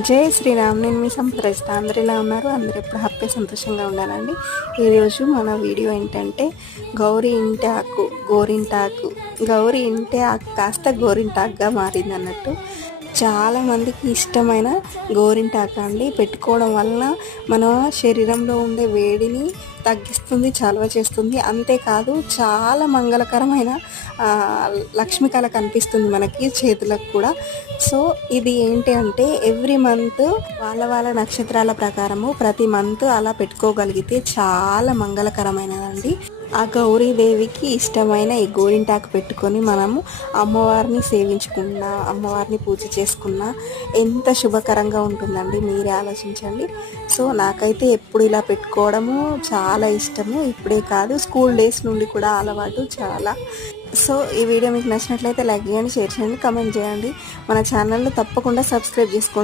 జై శ్రీరామ్. నేను మీ సంప్రదిస్తా. అందరు ఇలా ఉన్నారు, అందరు ఎప్పుడు హ్యాపీ సంతోషంగా ఉండాలండి. ఈరోజు మన వీడియో ఏంటంటే గౌరీ ఇంటి ఆకు గోరింటాకు. గౌరీ ఇంటి ఆకు కాస్త గోరింటాకుగా మారింది అన్నట్టు. చాలామందికి ఇష్టమైన గోరింటాకు అండి. పెట్టుకోవడం వలన మన శరీరంలో ఉండే వేడిని తగ్గిస్తుంది, చలవ చేస్తుంది. అంతేకాదు చాలా మంగళకరమైన లక్ష్మీ కళ కనిపిస్తుంది మనకి చేతులకు కూడా. సో ఇది ఏంటి అంటే ఎవ్రీ మంత్ వాళ్ళ నక్షత్రాల ప్రకారము ప్రతి మంత్ అలా పెట్టుకోగలిగితే చాలా మంగళకరమైనదండి. ఆ గౌరీదేవికి ఇష్టమైన ఈ గోరింటాకు పెట్టుకొని మనము అమ్మవారిని సేవించుకున్నా, అమ్మవారిని పూజ చేసుకున్నా ఎంత శుభకరంగా ఉంటుందండి. మీరే ఆలోచించండి. సో నాకైతే ఎప్పుడు ఇలా పెట్టుకోవడము చాలా ఇష్టము. ఇప్పుడే కాదు, స్కూల్ డేస్ నుండి కూడా అలవాటు చాలా. సో ఈ వీడియో మీకు నచ్చినట్లయితే లైక్ చేయండి, షేర్ చేయండి, కామెంట్ చేయండి. మన ఛానల్ని తప్పకుండా సబ్స్క్రైబ్ చేసుకోండి.